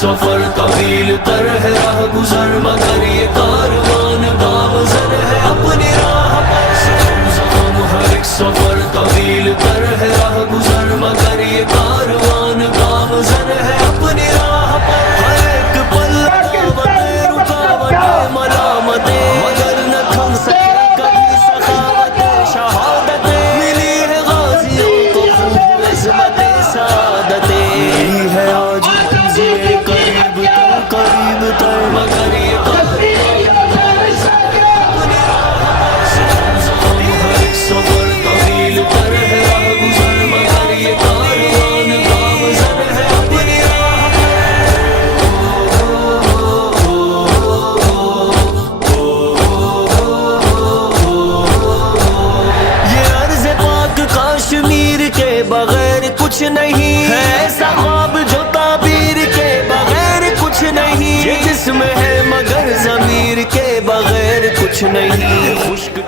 سفر طویل تر ہے راہ گزر مگر یہ کاروان گامزن ہے اپنی راہ پر زخم ہر ایک سفر طویل تر ہے راہ گزر مگر یہ کاروان گامزن ہے اپنی راہ پر ہر ایک پل رکاوٹیں رکاوٹیں ملامتیں مگر نہ تھم سکے کبھی سخاوتیں شہادتیں ملی ہے غازیوں کو خوب عظمت سعادتیں ملی ہے آج منزل قریب تر مگر یہ سفر طویل تر ہے راہ گزر مگر یہ کاروان گامزن ہے اپنی راہ یہ عرض پاک کشمیر کے بغیر کچھ نہیں ہے ایسا خواب جو تعبیر کے بغیر کچھ نہیں یہ جسم ہے مگر ضمیر کے بغیر کچھ نہیں خشک